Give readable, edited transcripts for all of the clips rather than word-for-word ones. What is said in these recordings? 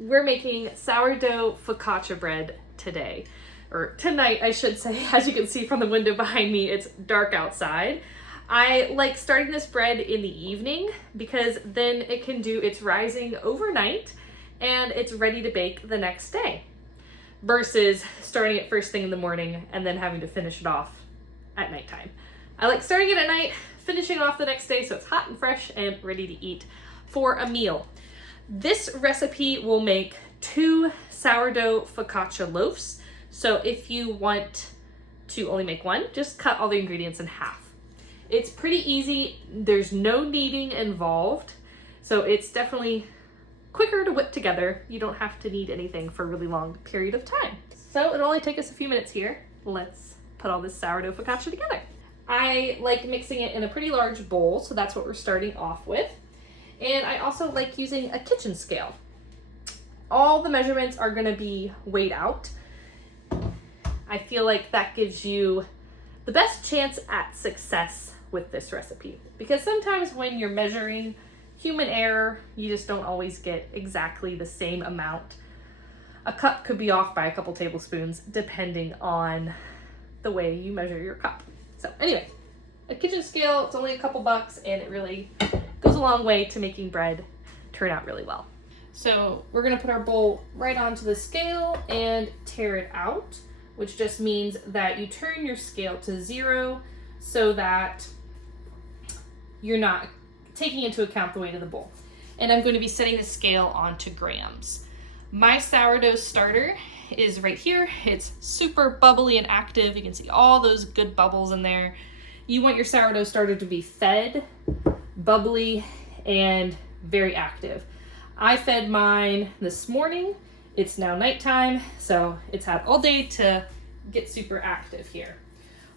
we're making sourdough focaccia bread today, or tonight I should say. As you can see from the window behind me, it's dark outside. I like starting this bread in the evening because then it can do its rising overnight and it's ready to bake the next day, versus starting it first thing in the morning and then having to finish it off at nighttime. I like starting it at night, finishing off the next day so it's hot and fresh and ready to eat for a meal. This recipe will make 2 sourdough focaccia loaves. So if you want to only make one, just cut all the ingredients in half. It's pretty easy. There's no kneading involved. So it's definitely quicker to whip together. You don't have to knead anything for a really long period of time. So it'll only take us a few minutes here. Let's put all this sourdough focaccia together. I like mixing it in a pretty large bowl, so that's what we're starting off with. And I also like using a kitchen scale. All the measurements are gonna be weighed out. I feel like that gives you the best chance at success with this recipe, because sometimes when you're measuring, human error, you just don't always get exactly the same amount. A cup could be off by a couple tablespoons depending on the way you measure your cup. So anyway, a kitchen scale, it's only a couple bucks and it really goes a long way to making bread turn out really well. So we're gonna put our bowl right onto the scale and tear it out, which just means that you turn your scale to 0 so that you're not taking into account the weight of the bowl. And I'm going to be setting the scale onto grams. My sourdough starter is right here. It's super bubbly and active. You can see all those good bubbles in there. You want your sourdough starter to be fed, bubbly, and very active. I fed mine this morning. It's now nighttime, so it's had all day to get super active here.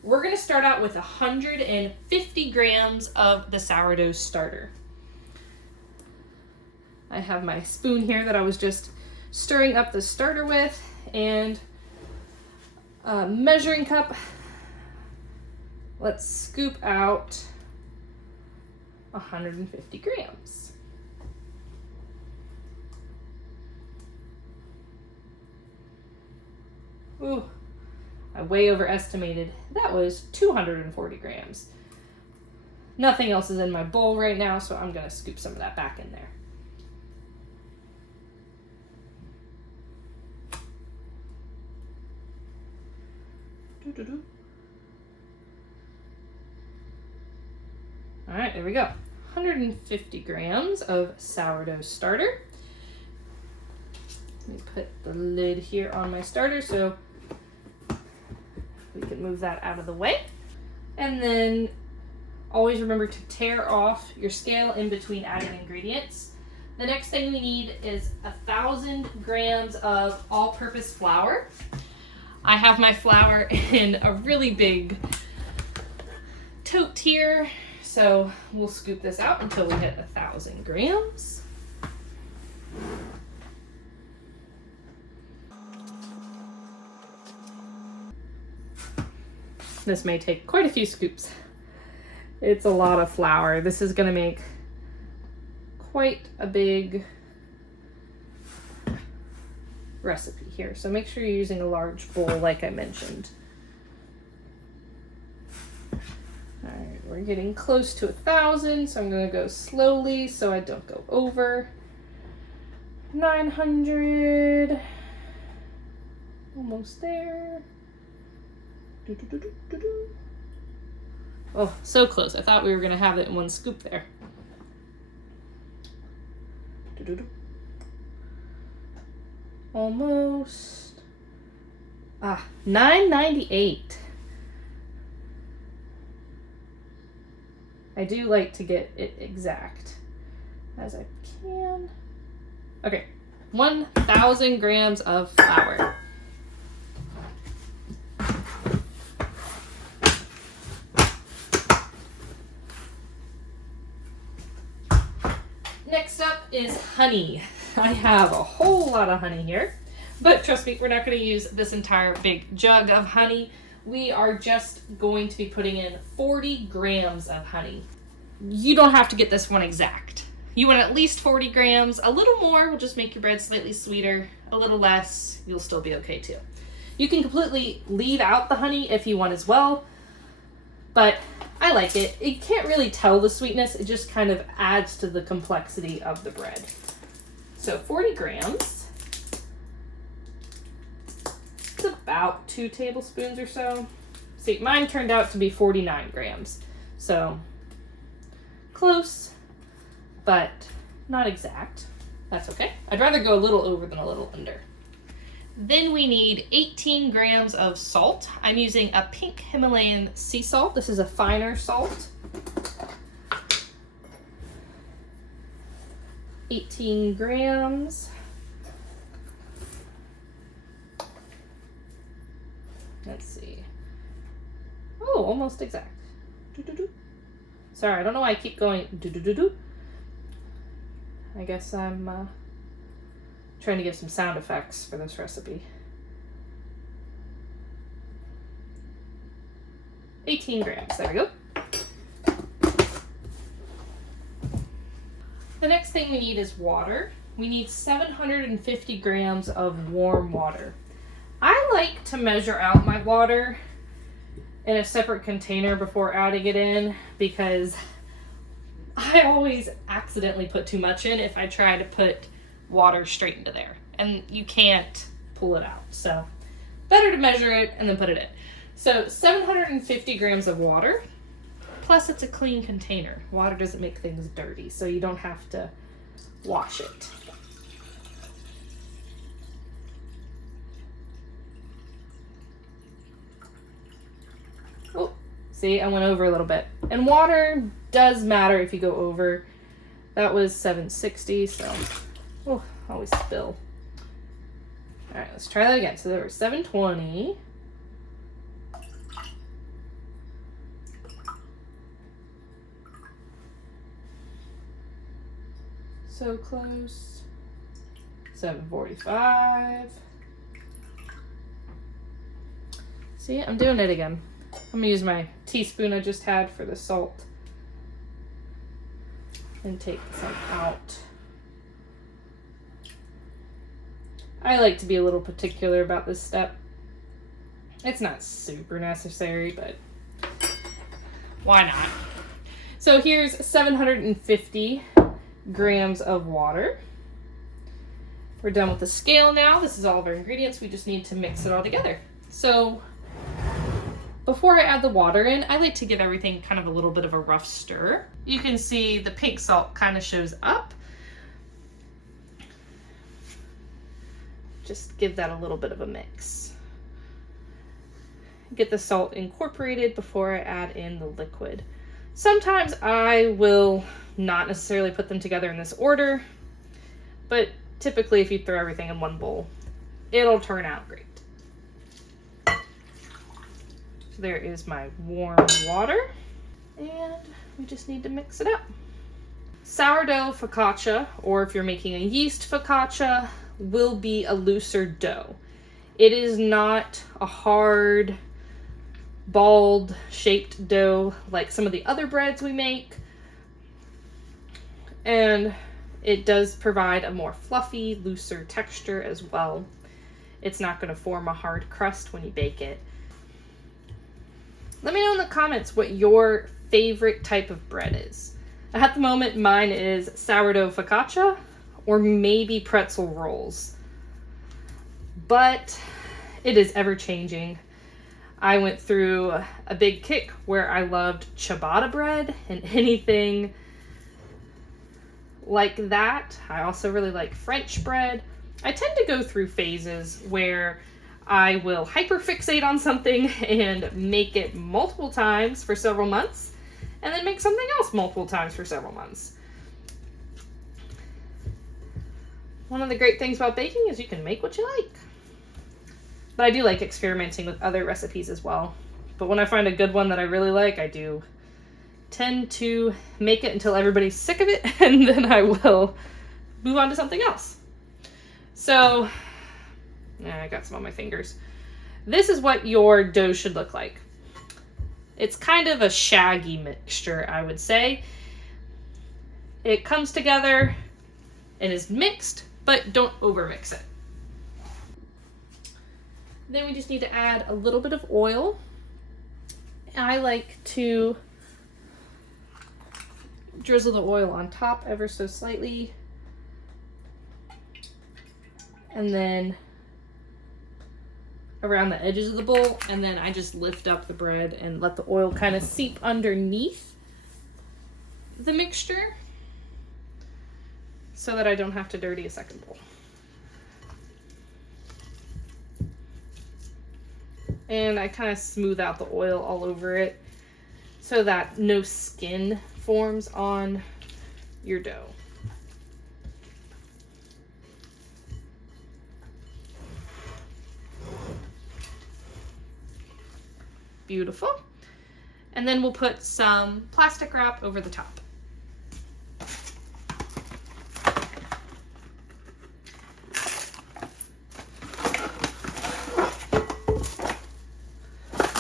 We're gonna start out with 150 grams of the sourdough starter. I have my spoon here that I was just stirring up the starter with, and a measuring cup. Let's scoop out 150 grams. Ooh, I way overestimated. That was 240 grams. Nothing else is in my bowl right now, so I'm gonna scoop some of that back in there. All right, there we go. 150 grams of sourdough starter. Let me put the lid here on my starter so we can move that out of the way. And then always remember to tear off your scale in between adding ingredients. The next thing we need is 1,000 grams of all-purpose flour. I have my flour in a really big tote here, so we'll scoop this out until we hit 1,000 grams. This may take quite a few scoops. It's a lot of flour. This is gonna make quite a big recipe here. So make sure you're using a large bowl like I mentioned. All right, we're getting close to 1,000, so I'm gonna go slowly so I don't go over. 900, almost there. Oh, so close. I thought we were gonna have it in one scoop there. Almost. 998. I do like to get it exact as I can. Okay, 1,000 grams of flour. Next up is honey. I have a whole lot of honey here, but trust me, we're not going to use this entire big jug of honey. We are just going to be putting in 40 grams of honey. You don't have to get this one exact, You want at least 40 grams. A little more will just make your bread slightly sweeter. A little less, you'll still be okay too. You can completely leave out the honey if you want as well, but I like it. You can't really tell the sweetness. It just kind of adds to the complexity of the bread. So 40 grams. It's about 2 tablespoons or so. See, mine turned out to be 49 grams. So close, but not exact. That's okay. I'd rather go a little over than a little under. Then we need 18 grams of salt. I'm using a pink Himalayan sea salt. This is a finer salt. 18 grams. Let's see. Oh, almost exact. Sorry, I don't know why I keep going I guess I'm trying to give some sound effects for this recipe. 18 grams, there we go. The next thing we need is water. We need 750 grams of warm water. I like to measure out my water in a separate container before adding it in because I always accidentally put too much in if I try to put water straight into there, and you can't pull it out. So better to measure it and then put it in. So 750 grams of water, plus it's a clean container. Water doesn't make things dirty, so you don't have to wash it. Oh, see, I went over a little bit. And water does matter if you go over. That was 760, so oh, always spill. All right, let's try that again. So there were 720. So close. 745. See, I'm doing it again. I'm gonna use my teaspoon I just had for the salt and take some out. I like to be a little particular about this step. It's not super necessary, but why not? So here's 750 grams of water. We're done with the scale now. This is all of our ingredients. We just need to mix it all together. So before I add the water in, I like to give everything kind of a little bit of a rough stir. You can see the pink salt kind of shows up. Just give that a little bit of a mix. Get the salt incorporated before I add in the liquid. Sometimes I will not necessarily put them together in this order, but typically if you throw everything in one bowl, it'll turn out great. So there is my warm water, and we just need to mix it up. Sourdough focaccia, or if you're making a yeast focaccia, will be a looser dough. It is not a hard, balled shaped dough like some of the other breads we make, and it does provide a more fluffy, looser texture as well. It's not going to form a hard crust when you bake it. Let me know in the comments what your favorite type of bread is. At the moment, mine is sourdough focaccia or maybe pretzel rolls, but it is ever changing. I went through a big kick where I loved ciabatta bread and anything like that. I also really like French bread. I tend to go through phases where I will hyperfixate on something and make it multiple times for several months, and then make something else multiple times for several months. One of the great things about baking is you can make what you like. But I do like experimenting with other recipes as well. But when I find a good one that I really like, I do tend to make it until everybody's sick of it, and then I will move on to something else. So, I got some on my fingers. This is what your dough should look like. It's kind of a shaggy mixture, I would say. it comes together and is mixed, but don't over mix it. Then we just need to add a little bit of oil. I like to drizzle the oil on top ever so slightly, and then around the edges of the bowl, and then I just lift up the bread and let the oil kind of seep underneath the mixture so that I don't have to dirty a second bowl. And I kind of smooth out the oil all over it so that no skin forms on your dough. Beautiful. And then we'll put some plastic wrap over the top.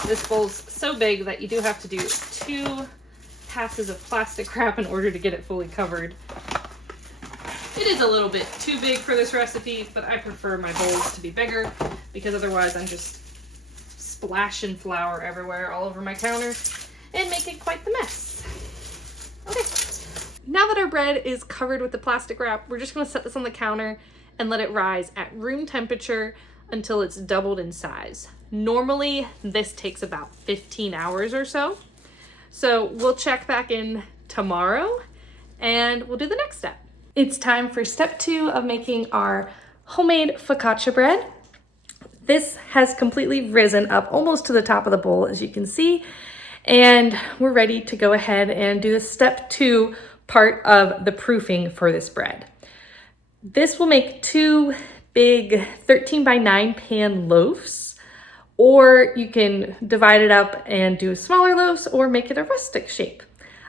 This bowl's so big that you do have to do 2 passes of plastic wrap in order to get it fully covered. It is a little bit too big for this recipe, but I prefer my bowls to be bigger because otherwise I'm just splashing flour everywhere all over my counter and making quite the mess. Okay, now that our bread is covered with the plastic wrap, we're just going to set this on the counter and let it rise at room temperature until it's doubled in size. Normally, this takes about 15 hours or so. So we'll check back in tomorrow and we'll do the next step. It's time for step 2 of making our homemade focaccia bread. This has completely risen up almost to the top of the bowl, as you can see, and we're ready to go ahead and do the step 2 part of the proofing for this bread. This will make 2 big 13 by 9 pan loaves, or you can divide it up and do smaller loaves or make it a rustic shape.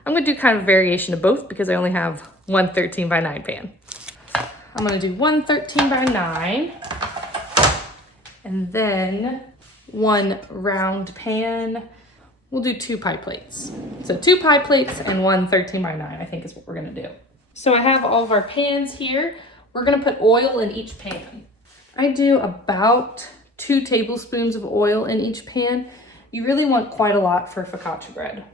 I'm going to do kind of a variation of both because I only have one 13 by 9 pan. I'm going to do one 13 by 9 and then one round pan. We'll do 2 pie plates. So 2 pie plates and one 13 by 9, I think is what we're going to do. So I have all of our pans here. We're going to put oil in each pan. I do about 2 tablespoons of oil in each pan. You really want quite a lot for focaccia bread.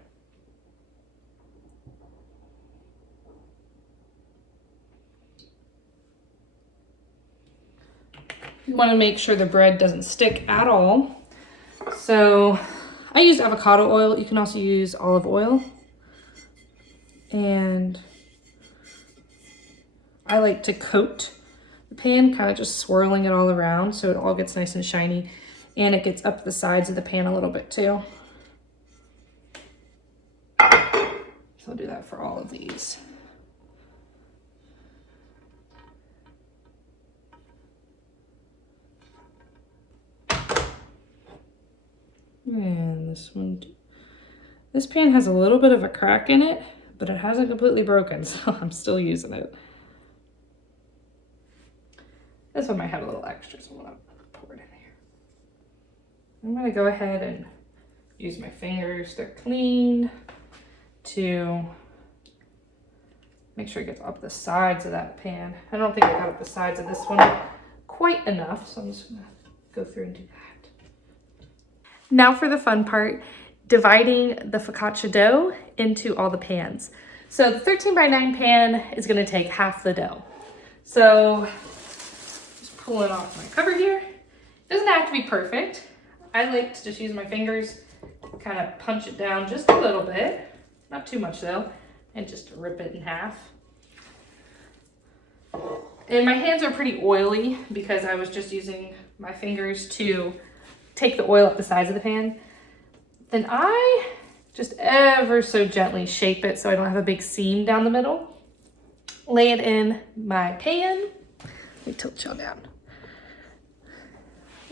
You want to make sure the bread doesn't stick at all. So I used avocado oil. You can also use olive oil. And I like to coat the pan, kind of just swirling it all around so it all gets nice and shiny, and it gets up the sides of the pan a little bit too. So I'll do that for all of these. And this one, this pan has a little bit of a crack in it, but it hasn't completely broken, so I'm still using it. This one might have a little extra, so I'm gonna pour it in here. I'm gonna go ahead and use my fingers. They're clean to make sure it gets up the sides of that pan. I don't think I got up the sides of this one quite enough, so I'm just gonna go through and do that. Now for the fun part, dividing the focaccia dough into all the pans. So the 13 by 9 pan is gonna take half the dough. So just pull it off my cover here. It doesn't have to be perfect. I like to just use my fingers, kind of punch it down just a little bit, not too much though, and just rip it in half. And my hands are pretty oily because I was just using my fingers to take the oil up the sides of the pan. Then I just ever so gently shape it so I don't have a big seam down the middle. Lay it in my pan. Let me tilt y'all down.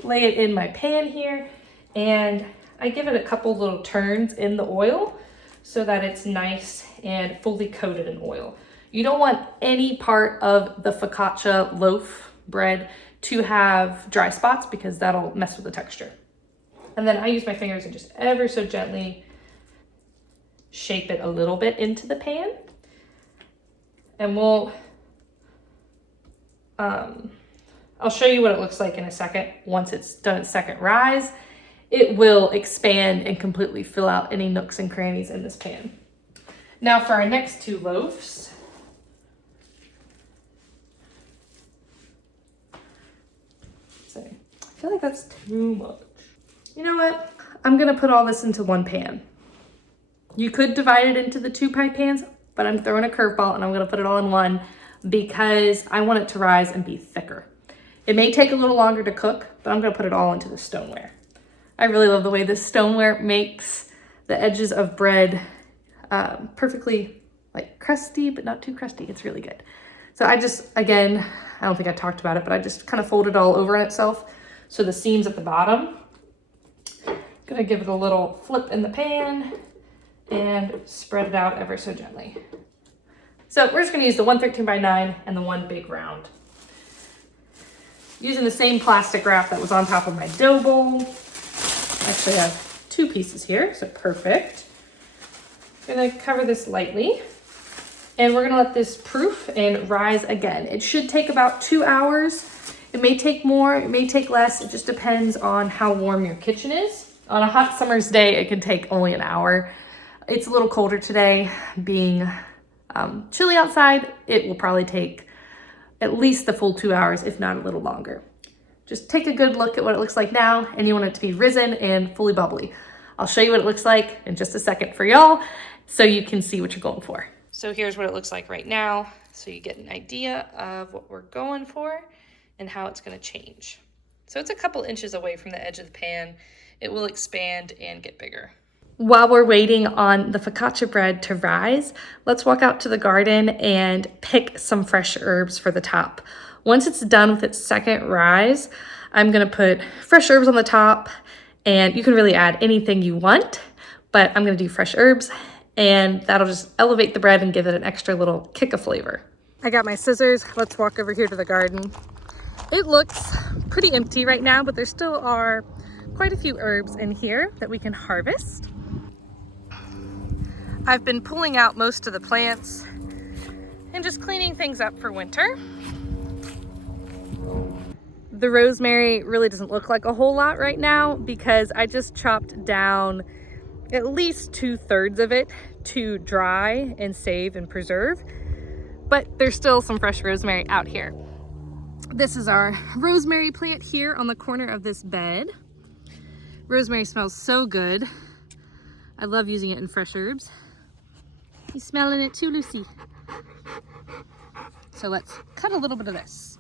Lay it in my pan here, and I give it a couple little turns in the oil so that it's nice and fully coated in oil. You don't want any part of the focaccia loaf bread to have dry spots because that'll mess with the texture. And then I use my fingers and just ever so gently shape it a little bit into the pan. and I'll show you what it looks like in a second. Once it's done its second rise, it will expand and completely fill out any nooks and crannies in this pan. Now for our next 2 loaves, so I feel like that's too much. You know what? I'm gonna put all this into one pan. You could divide it into the 2 pie pans, but I'm throwing a curveball and I'm gonna put it all in one because I want it to rise and be thicker. It may take a little longer to cook, but I'm gonna put it all into the stoneware. I really love the way this stoneware makes the edges of bread perfectly like crusty, but not too crusty. It's really good. So I just, again, I don't think I talked about it, but I just kind of fold it all over on itself. So the seams at the bottom, gonna give it a little flip in the pan and spread it out ever so gently. So we're just gonna use the 113 by 9 and the one big round. Using the same plastic wrap that was on top of my dough bowl. I actually have 2 pieces here, so perfect. I'm gonna cover this lightly and we're gonna let this proof and rise again. It should take about 2 hours. It may take more, it may take less. It just depends on how warm your kitchen is. On a hot summer's day, it can take only an hour. It's a little colder today, being chilly outside. It will probably take at least the full 2 hours, if not a little longer. Just take a good look at what it looks like now, and you want it to be risen and fully bubbly. I'll show you what it looks like in just a second for y'all, so you can see what you're going for. So here's what it looks like right now, so you get an idea of what we're going for and how it's gonna change. So it's a couple inches away from the edge of the pan. It will expand and get bigger. While we're waiting on the focaccia bread to rise, let's walk out to the garden and pick some fresh herbs for the top. Once it's done with its second rise, I'm gonna put fresh herbs on the top, and you can really add anything you want, but I'm gonna do fresh herbs, and that'll just elevate the bread and give it an extra little kick of flavor. I got my scissors. Let's walk over here to the garden. It looks pretty empty right now, but there still are quite a few herbs in here that we can harvest. I've been pulling out most of the plants and just cleaning things up for winter. The rosemary really doesn't look like a whole lot right now because I just chopped down at least 2/3 of it to dry and save and preserve, but there's still some fresh rosemary out here. This is our rosemary plant here on the corner of this bed. Rosemary smells so good. I love using it in fresh herbs. You smelling it too, Lucy? So let's cut a little bit of this.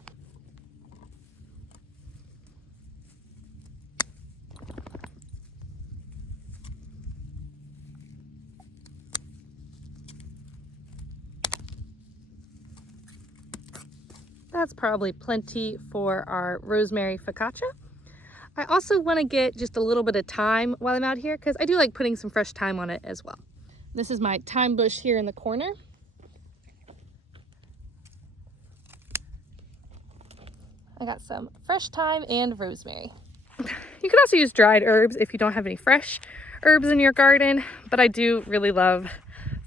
That's probably plenty for our rosemary focaccia. I also want to get just a little bit of thyme while I'm out here because I do like putting some fresh thyme on it as well. This is my thyme bush here in the corner. I got some fresh thyme and rosemary. You can also use dried herbs if you don't have any fresh herbs in your garden, but I do really love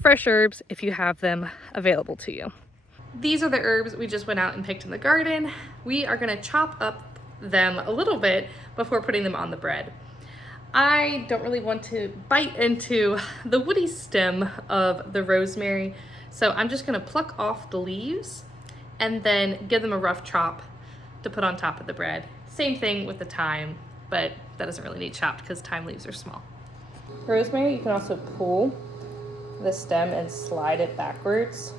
fresh herbs if you have them available to you. These are the herbs we just went out and picked in the garden. We are gonna chop up them a little bit before putting them on the bread. I don't really want to bite into the woody stem of the rosemary, so I'm just gonna pluck off the leaves and then give them a rough chop to put on top of the bread. Same thing with the thyme, but that doesn't really need chopped because thyme leaves are small. Rosemary, you can also pull the stem and slide it backwards.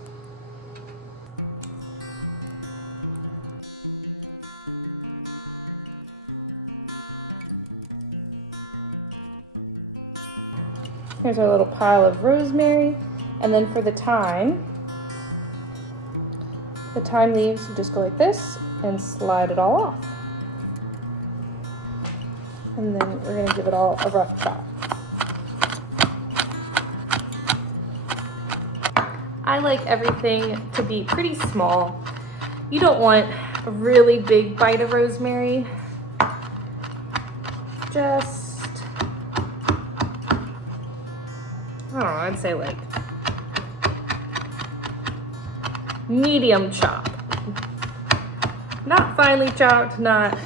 Here's our little pile of rosemary. And then for the thyme leaves, you just go like this and slide it all off. And then we're gonna give it all a rough chop. I like everything to be pretty small. You don't want a really big bite of rosemary. Just, I don't know, I'd say like medium chop. Not finely chopped, not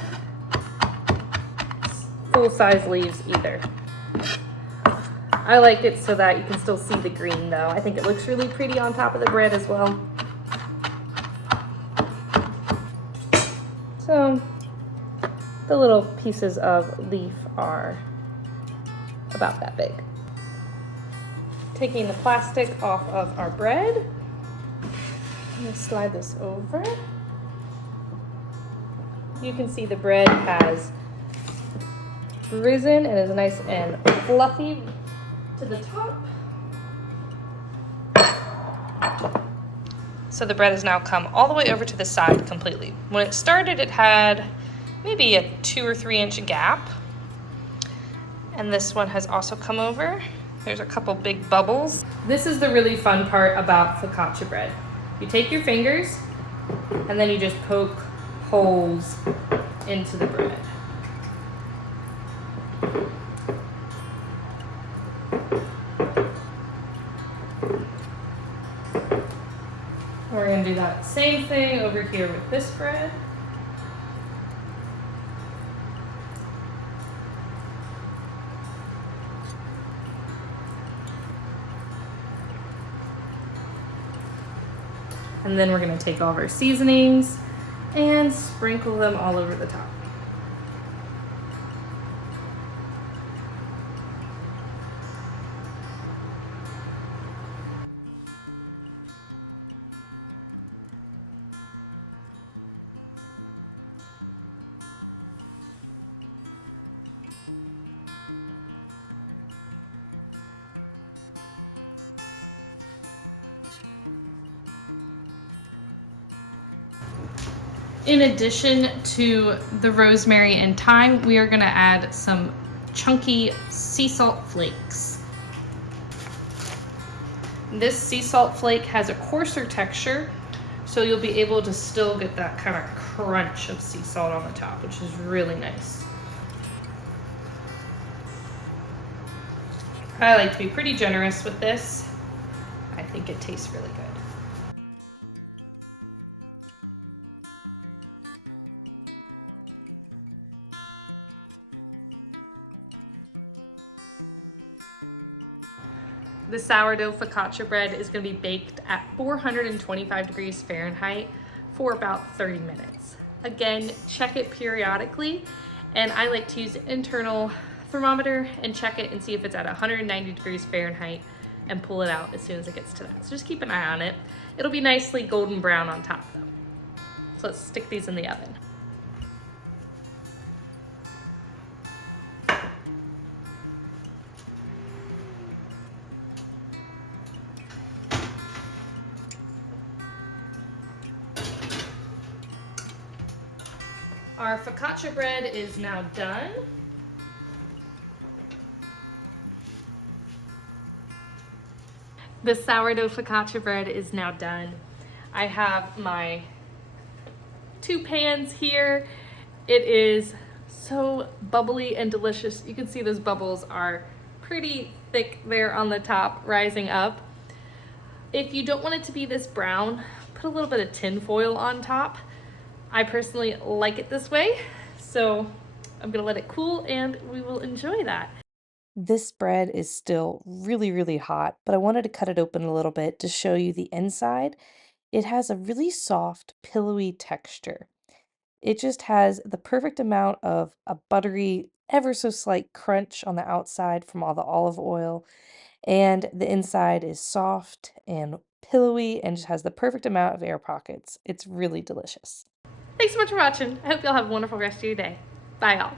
full-size leaves either. I like it so that you can still see the green though. I think it looks really pretty on top of the bread as well. So the little pieces of leaf are about that big. Taking the plastic off of our bread, I'm gonna slide this over. You can see the bread has risen and is nice and fluffy to the top. So the bread has now come all the way over to the side completely. When it started, it had maybe a 2 or 3 inch gap. And this one has also come over. There's a couple big bubbles. This is the really fun part about focaccia bread. You take your fingers and then you just poke holes into the bread. We're gonna do that same thing over here with this bread. And then we're gonna take all of our seasonings and sprinkle them all over the top. In addition to the rosemary and thyme, we are gonna add some chunky sea salt flakes. This sea salt flake has a coarser texture, so you'll be able to still get that kind of crunch of sea salt on the top, which is really nice. I like to be pretty generous with this. I think it tastes really good. The sourdough focaccia bread is going to be baked at 425 degrees Fahrenheit for about 30 minutes. Again, check it periodically, and I like to use an internal thermometer and check it and see if it's at 190 degrees Fahrenheit and pull it out as soon as it gets to that. So just keep an eye on it. It'll be nicely golden brown on top though. So let's stick these in the oven. Our focaccia bread is now done. The sourdough focaccia bread is now done. I have my 2 pans here. It is so bubbly and delicious. You can see those bubbles are pretty thick there on the top, rising up. If you don't want it to be this brown, put a little bit of tin foil on top. I personally like it this way, so I'm gonna let it cool and we will enjoy that. This bread is still really, really hot, but I wanted to cut it open a little bit to show you the inside. It has a really soft, pillowy texture. It just has the perfect amount of a buttery, ever so slight crunch on the outside from all the olive oil, and the inside is soft and pillowy and just has the perfect amount of air pockets. It's really delicious. Thanks so much for watching. I hope y'all have a wonderful rest of your day. Bye, y'all.